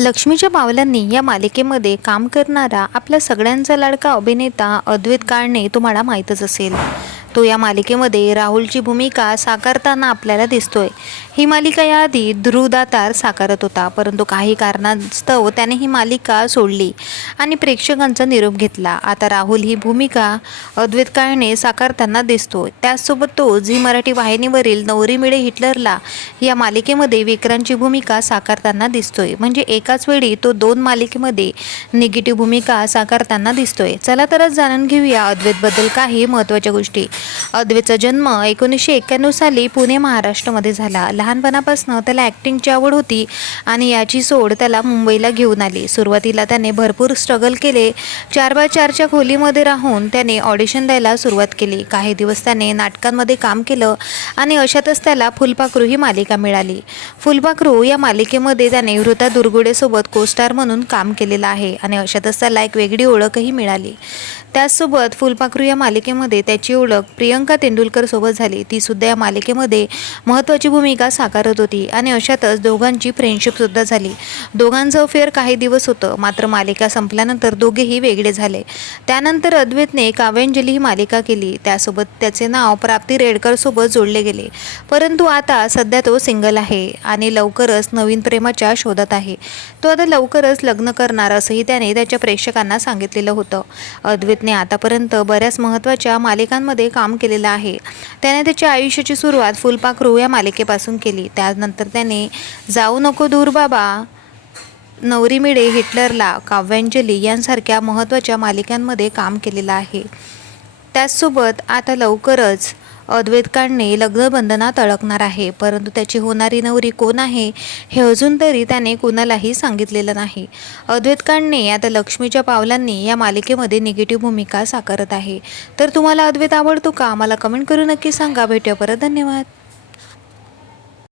लक्ष्मीच्या पावलांनी या मालिकेमध्ये काम करणारा आपल्या सगळ्यांचा लाडका अभिनेता अद्वैत काळणे तुम्हाला माहीतच असेल. तो या मालिकेमध्ये राहुलची भूमिका साकारताना आपल्याला दिसतोय. ही मालिका याआधी ध्रुवदातार साकारत होता परंतु काही कारणास्तव त्याने ही मालिका सोडली आणि प्रेक्षकांचा निरोप घेतला. आता राहुल ही भूमिका अद्वैत काळणे साकारताना दिसतोय. त्याचसोबत तो झी मराठी वाहिनीवरील नवरी मिळे हिटलरला या मालिकेमध्ये विक्रांतची भूमिका साकारताना दिसतोय. म्हणजे एकाच वेळी तो दोन मालिकेमध्ये निगेटिव्ह भूमिका साकारताना दिसतोय. चला तरच जाणून घेऊया अद्वैतबद्दल काही महत्त्वाच्या गोष्टी. अद्वेचा जन्म एकोणीसशे एक्क्याण्णव साली पुणे महाराष्ट्रामध्ये झाला. लहानपणापासून त्याला ॲक्टिंगची आवड होती आणि याची सोड त्याला मुंबईला घेऊन आली. सुरुवातीला त्याने भरपूर स्ट्रगल केले. चार बाय चारच्या खोलीमध्ये राहून त्याने ऑडिशन द्यायला सुरुवात केली. काही दिवस त्याने नाटकांमध्ये काम केलं आणि अशातच त्याला फुलपाखरू ही मालिका मिळाली. फुलपाखरू या मालिकेमध्ये त्याने वृता दुर्गुडेसोबत कोस्टार म्हणून काम केलेलं आहे आणि अशातच त्याला एक वेगळी ओळखही मिळाली. त्याचसोबत फुलपाखरू या मालिकेमध्ये त्याची ओळख प्रियंका तेंडुलकर सोबत झाली. ती सुद्धा या मालिकेमध्ये महत्त्वाची भूमिका साकारत होती आणि अशातच दोघांची फ्रेंडशिप सुद्धा झाली. दोघांचं अफेअर काही दिवस होतं मात्र मालिका संपल्यानंतर दोघेही वेगळे झाले. त्यानंतर अद्वैतने काव्यांजली ही मालिका केली. त्यासोबत त्याचे नाव प्राप्ती रेडकर सोबत जोडले गेले. परंतु आता सध्या तो सिंगल आहे आणि लवकरच नवीन प्रेमाच्या शोधात आहे. तो आता लवकरच लग्न करणार असंही त्याने त्याच्या प्रेक्षकांना सांगितलेलं होतं. अद्वैतने आतापर्यंत बऱ्याच महत्त्वाच्या मालिकांमध्ये काम केलेलं आहे. त्याने त्याच्या आयुष्याची सुरुवात फुलपाखरू या मालिकेपासून केली. त्यानंतर त्याने जाऊ नको दूर बाबा नवरी मिळे हिटलरला काव्यांजली यांसारख्या महत्त्वाच्या मालिकांमध्ये काम केलेलं आहे. त्याचसोबत आता लवकरच अद्वैतकांडणे लग्नबंधनात अडकणार आहे. परंतु त्याची होणारी नवरी कोण आहे हे अजून तरी त्याने कोणालाही सांगितलेलं नाही. अद्वैत आता लक्ष्मीच्या पावलांनी या मालिकेमध्ये निगेटिव्ह भूमिका साकारत आहे. तर तुम्हाला अद्वैत आवडतो का? आम्हाला कमेंट करून नक्की सांगा. भेटूया परत. धन्यवाद.